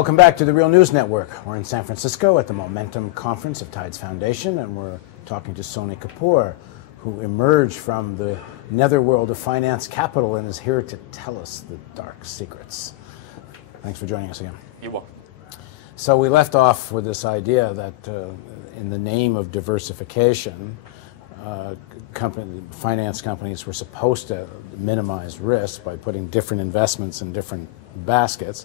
Welcome back to the Real News Network. We're in San Francisco at the Momentum Conference of Tides Foundation, and we're talking to Sony Kapoor, who emerged from the netherworld of finance capital and is here to tell us the dark secrets. Thanks for joining us again. You're welcome. So we left off with this idea that in the name of diversification, finance companies were supposed to minimize risk by putting different investments in different baskets,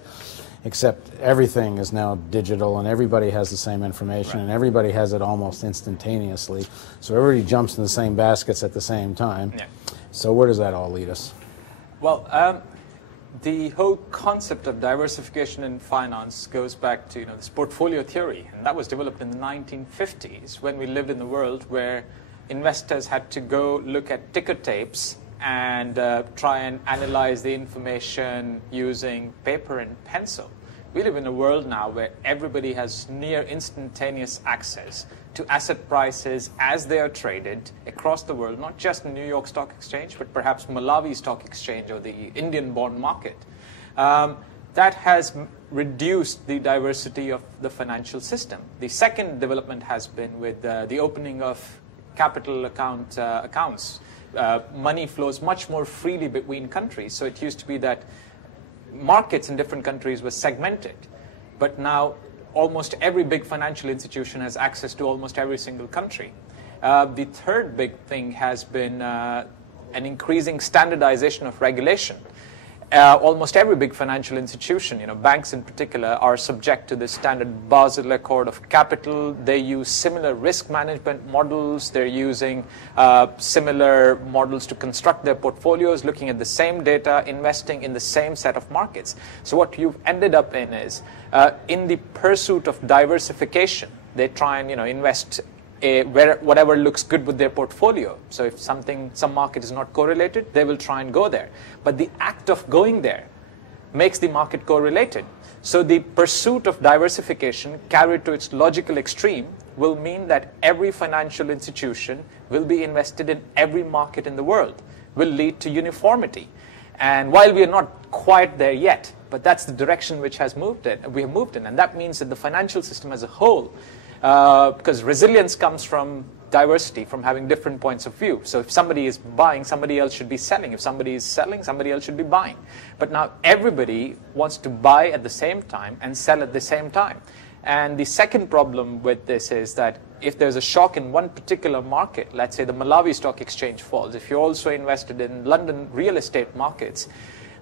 except everything is now digital and everybody has the same information, and everybody has it almost instantaneously. So everybody jumps in the same baskets at the same time. Yeah. So where does that all lead us? Well, the whole concept of diversification in finance goes back to this portfolio theory, and that was developed in the 1950s when we lived in the world where investors had to go look at ticker tapes and try and analyze the information using paper and pencil. We live in a world now where everybody has near instantaneous access to asset prices as they are traded across the world, not just the New York Stock Exchange, but perhaps Malawi Stock Exchange or the Indian bond market. That has reduced the diversity of the financial system. The second development has been with the opening of capital accounts. Money flows much more freely between countries. So it used to be that markets in different countries were segmented, but now almost every big financial institution has access to almost every single country. The third big thing has been an increasing standardization of regulation. Almost every big financial institution, banks in particular, are subject to the standard Basel Accord of capital. They use similar risk management models. They're using similar models to construct their portfolios, looking at the same data, investing in the same set of markets. So what you've ended up in is, in the pursuit of diversification, they try and invest whatever looks good with their portfolio. So if some market is not correlated, they will try and go there. But the act of going there makes the market correlated. So the pursuit of diversification carried to its logical extreme will mean that every financial institution will be invested in every market in the world, will lead to uniformity. And while we are not quite there yet, but that's the direction which we have moved in. And that means that the financial system as a whole, because resilience comes from diversity, from having different points of view. So if somebody is buying, somebody else should be selling. If somebody is selling, somebody else should be buying. But now everybody wants to buy at the same time and sell at the same time. And the second problem with this is that if there's a shock in one particular market, let's say the Malawi Stock Exchange falls, if you're also invested in London real estate markets,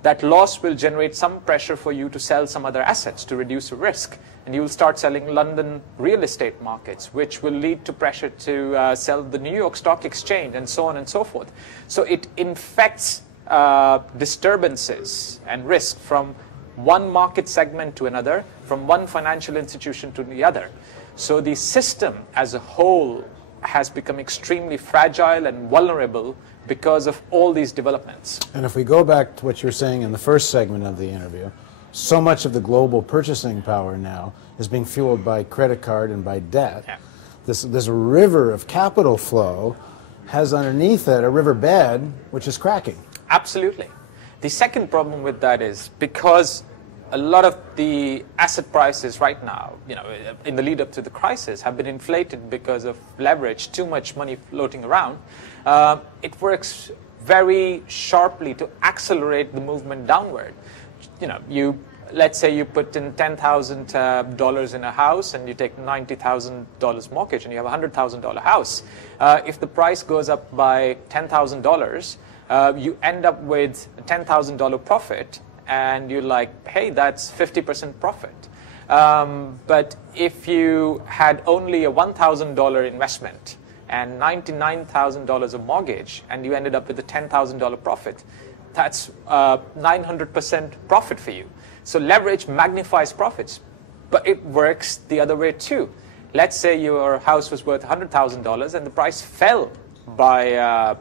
that loss will generate some pressure for you to sell some other assets to reduce the risk. And you will start selling London real estate markets, which will lead to pressure to sell the New York Stock Exchange, and so on and so forth. So it infects disturbances and risk from one market segment to another, from one financial institution to the other. So the system as a whole has become extremely fragile and vulnerable because of all these developments. And if we go back to what you were saying in the first segment of the interview, so much of the global purchasing power now is being fueled by credit card and by debt. Yeah. This river of capital flow has underneath it a riverbed which is cracking. Absolutely. The second problem with that is because a lot of the asset prices right now, in the lead up to the crisis, have been inflated because of leverage, too much money floating around. It works very sharply to accelerate the movement downward. Let's say you put in $10,000 in a house and you take $90,000 mortgage and you have a $100,000 house. If the price goes up by $10,000, you end up with a $10,000 profit, and you're like, hey, that's 50% profit. But if you had only a $1,000 investment and $99,000 of mortgage, and you ended up with a $10,000 profit, that's 900% profit for you. So leverage magnifies profits, but it works the other way too. Let's say your house was worth $100,000 and the price fell by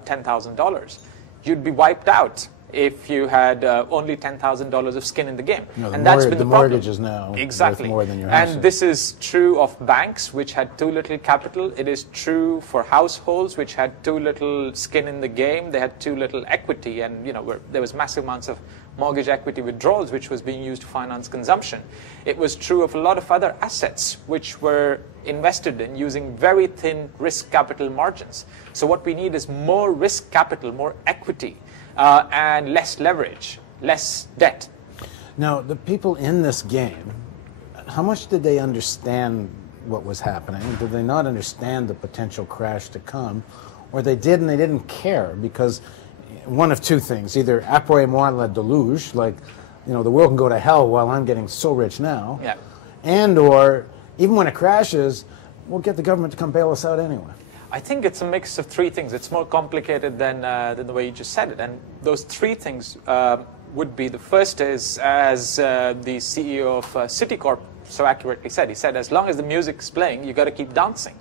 $10,000. You'd be wiped out if you had only $10,000 of skin in the game. And that's been the mortgage is now exactly worth more than your house. And this is true of banks, which had too little capital. It is true for households, which had too little skin in the game. They had too little equity, and there was massive amounts of mortgage equity withdrawals, which was being used to finance consumption. It was true of a lot of other assets which were invested in using very thin risk capital margins. So what we need is more risk capital, more equity, and less leverage, less debt. Now, the people in this game, how much did they understand what was happening? Did they not understand the potential crash to come? Or they did and they didn't care? Because one of two things, either après-moi la deluge, like, you know, the world can go to hell while I'm getting so rich now, yeah. And or even when it crashes, we'll get the government to come bail us out anyway. I think it's a mix of three things. It's more complicated than the way you just said it. And those three things would be, the first is, as the CEO of Citicorp so accurately said, he said, as long as the music's playing, you got to keep dancing.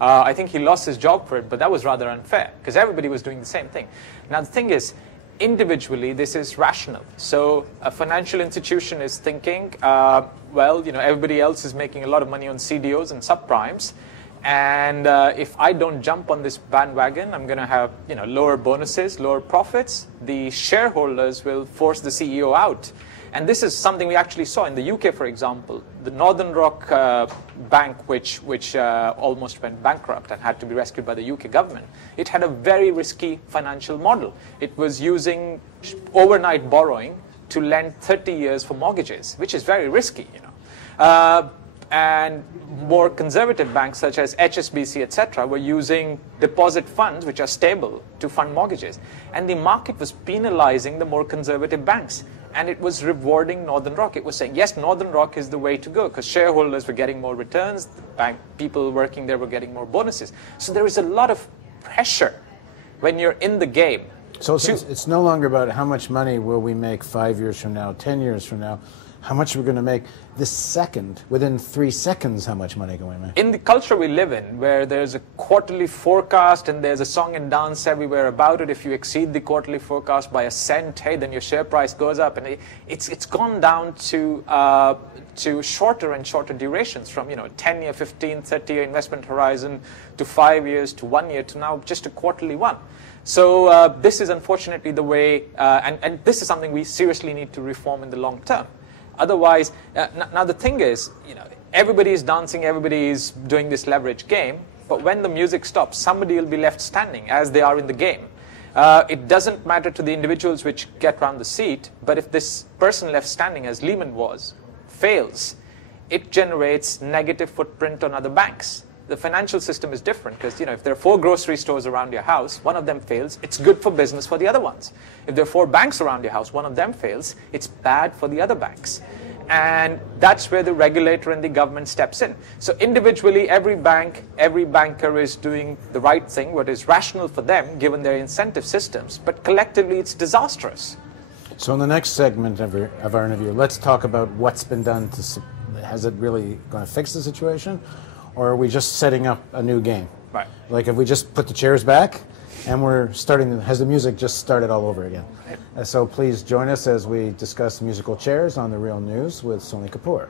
I think he lost his job for it, but that was rather unfair because everybody was doing the same thing. Now, the thing is, individually, this is rational. So a financial institution is thinking, well, you know, everybody else is making a lot of money on CDOs and subprimes. And if I don't jump on this bandwagon, I'm going to have, you know, lower bonuses, lower profits. The shareholders will force the CEO out. And this is something we actually saw in the UK, for example. The Northern Rock bank, which almost went bankrupt and had to be rescued by the UK government, it had a very risky financial model. It was using overnight borrowing to lend 30 years for mortgages, which is very risky, you know. And more conservative banks such as HSBC, etc., were using deposit funds, which are stable, to fund mortgages. And the market was penalizing the more conservative banks. And it was rewarding Northern Rock. It was saying, yes, Northern Rock is the way to go because shareholders were getting more returns, the bank people working there were getting more bonuses. So there is a lot of pressure when you're in the game. So it's no longer about how much money will we make 5 years from now, 10 years from now. How much we're going to make this second, within 3 seconds, how much money can we make? In the culture we live in, where there's a quarterly forecast and there's a song and dance everywhere about it, if you exceed the quarterly forecast by a cent, hey, then your share price goes up. And it's gone down to shorter and shorter durations from, you know, 10-year, 15, 30-year investment horizon to 5 years to 1 year to now just a quarterly one. So this is unfortunately the way, and this is something we seriously need to reform in the long term. Otherwise, now the thing is, you know, everybody is dancing, everybody is doing this leverage game, but when the music stops, somebody will be left standing as they are in the game. It doesn't matter to the individuals which get round the seat, but if this person left standing, as Lehman was, fails, it generates negative footprint on other banks. The financial system is different because, you know, if there are 4 grocery stores around your house, one of them fails, it's good for business for the other ones. If there are 4 banks around your house, one of them fails, it's bad for the other banks. And that's where the regulator and the government steps in. So individually, every bank, every banker is doing the right thing, what is rational for them, given their incentive systems. But collectively, it's disastrous. So in the next segment of our interview, let's talk about what's been done to, has it really going to fix the situation? Or are we just setting up a new game? Right. Like if we just put the chairs back and we're starting, has the music just started all over again? Right. So please join us as we discuss musical chairs on The Real News with Sony Kapoor.